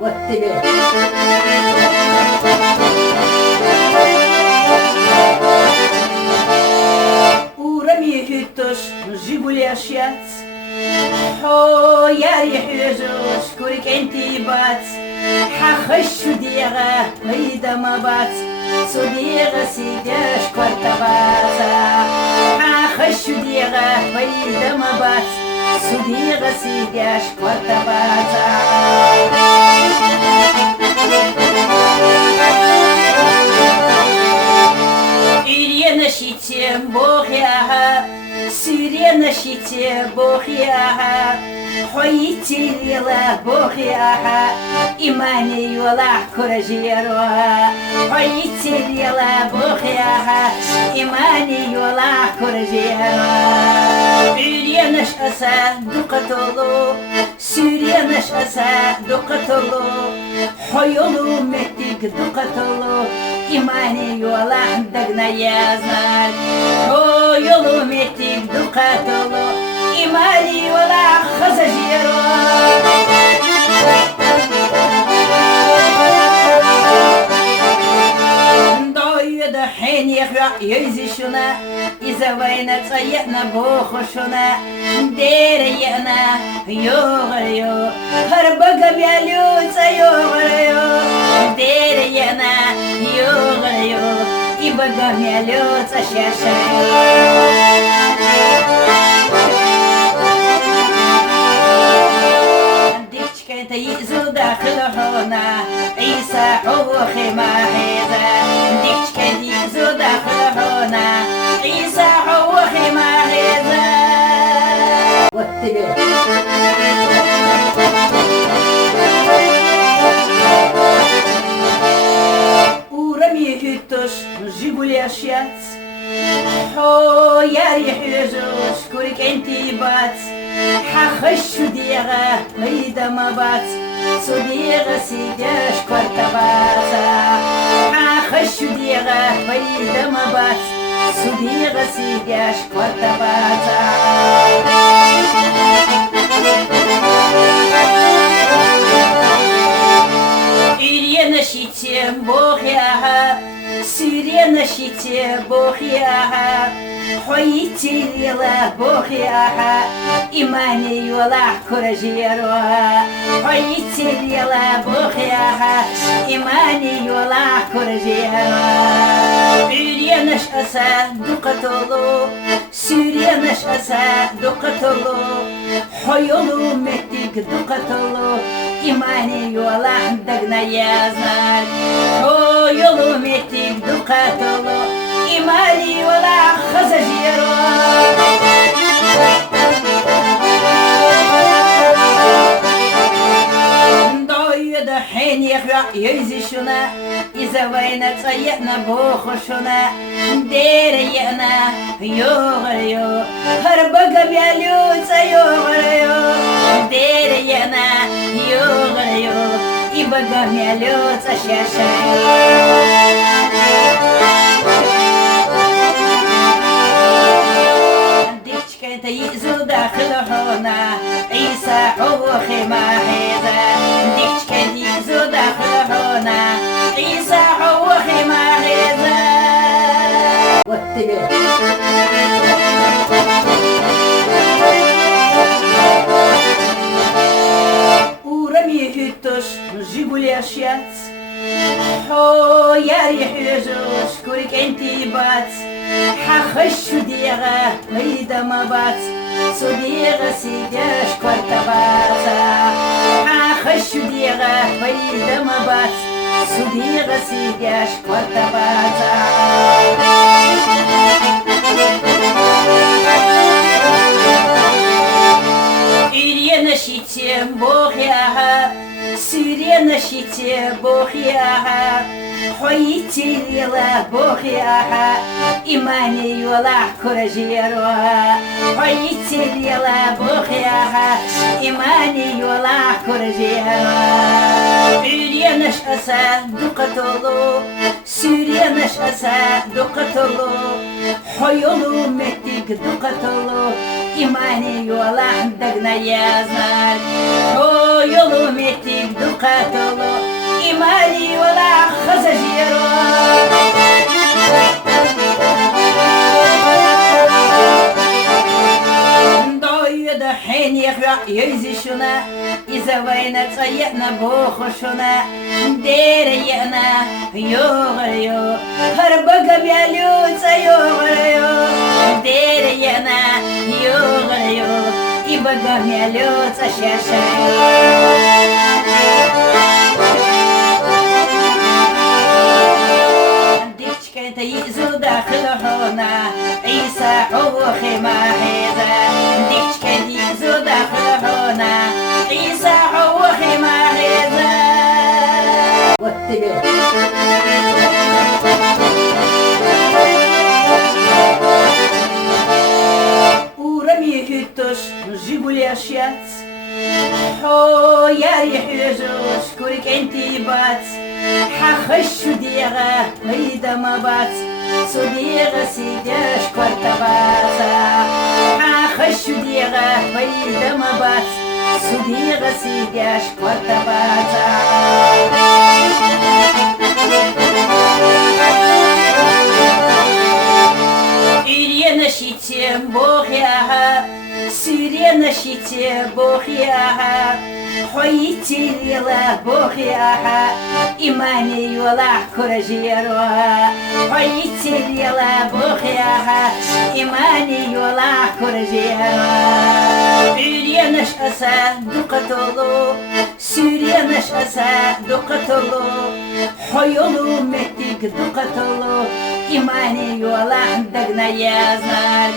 والتبع ورمي هتوش جيبولي أشيات حو ياري حيجوش كوريك انتي بات حخش ديغا ميدا ما بات صديغا سيداش كورتا باتا حخش ديغا ميدا ما بات صديغا سيداش كورتا باتا إلينا شيتي بوخياها سيرينا شيتي بوخياها حويتي ليلا بوخياها إيماني ولا كورجيروها حويتي ليلا بوخياها إيماني ولا كورجيروها إلينا شأسا دقتولو سيرينا شأسا دقتولو حيولو متك دقتولو إيماني ولا عندنا يا زال هو يلو ميتك دقاتلو إيماني ولا خزجيرو ضايد حين يخرع يزيشنا إذا وين تسيئنا بوخشنا ديرينا يوغيو هربق بياليو تسيوغيو ديرينا يوغيو إبقى مياليو تشاشيو ديكشكا تيزو داخل هنا عيسى حوخي ما حيزا ديكشكا تيزو داخل هنا عيسى حوخي ما حيزا واتبع ورمي هتوش جيبولي أشيات حو ياري حيجوش كوريك انتي بات حخش ديغا ميدا ما بات صديغا سيداش كورتا باتا حخش ديغا ميدا ما بات صديغا سيداش كورتا باتا إلينا شيتي بوخياها سيرينا شيتي بوخياها حويتي ليلا بوخياها إيماني ولا كورجيروها حويتي ليلا بوخياها إيماني ولا كورجيروها إلينا شأسا دقتولو سيرينا شأسا دقتولو حيولو متك دقتولو إيماني ولا عندنا يا زال هو يلو ميتك دقاتلو إيماني ولا خزجيرو ضايد حين يخرع يزيشنا إذا وين تسيئنا بوخشنا ديرينا يوغيو هربق بياليو تسيوغيو ديرينا يوغيو إبقى مياليو تشاشيو ديكشكا تيزو داخل هنا عيسى حوخي ما حيزا ديكشكا تيزو داخل هنا عيسى حوخي ما حيزا واتبع ورمي هتوش جيبولي أشيات حو ياري حيجوش كوريك انتي بات حخش ديغا ميدا ما بات صديغا سيداش كورتا باتا حخش ديغا ميدا ما بات صديغا سيداش كورتا باتا إلينا شيتي بوخياها سيرينا شيتي بوخياها حويتي ليلا بوخياها إيماني ولا كورجيروها حويتي ليلا بوخياها إيماني ولا كورجيروها إلينا شأسا دقتولو سيرينا شأسا دقتولو حيولو متك دقتولو إيماني ولا عندنا يا زال Xoyolu metik dukatolu imali wala khazajiro Doyuda heniyek yüzüşüne İzavayna tsayetna boğuşuna Dereyena yoğuruyor Harbaga biyalются yoğuruyor Dereyena yoğuruyor И богами льется Дичка это изуда хлохона Иса хохи махиза Дичка изуда хлохона Иса хохи махиза Вот тебе Hüttoş, Jiguliaşyat Ho yari hüzüş, kurik enti bat Hakhışu diyaga, meydama bat Su diyaga sidaş kvarta bata Hakhışu diyaga, meydama bat Su diyaga sidaş kvarta bata İriye şitim boğyaha Sürye şitim boğyaha Hoyti yıla boğyaha İmani yola kurajiyarwa Hoyti yıla boğyaha İmani yola kurajiyarwa İriye neşasa dukatolu Sürye neşasa dukatolu Hoyolu metik dukatolu İmani yola dagna yazar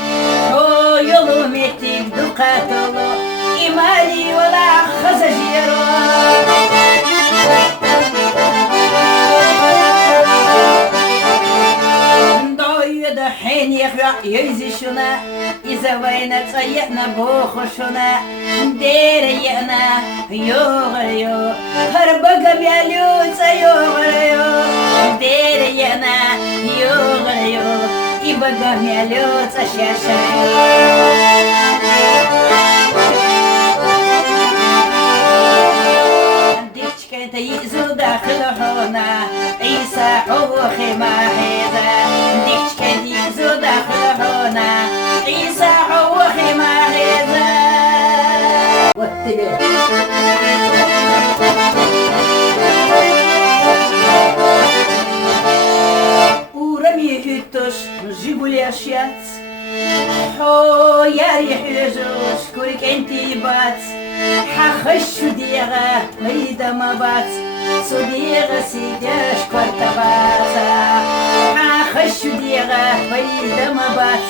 O yolu metik dukatolu İmani yola khazajiro Doyuda heniyek yüzüşüne İzavayna tsayetna boğuşuna Dereyena yoğuruyor Harbaga biyalются yoğuruyor Dereyena yoğuruyor И богами льется Дичка это изуда хлохона Иса хохи махиза Дичка изуда хлохона Иса хохи махиза Вот тебе Hüttoş, Jiguliaşyat Ho yari hüzüş, kurik enti bat Hakhışu diyaga, meydama bat Su diyaga sidaş kvarta bata Hakhışu diyaga, meydama bat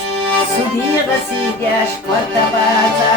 Su diyaga sidaş kvarta bata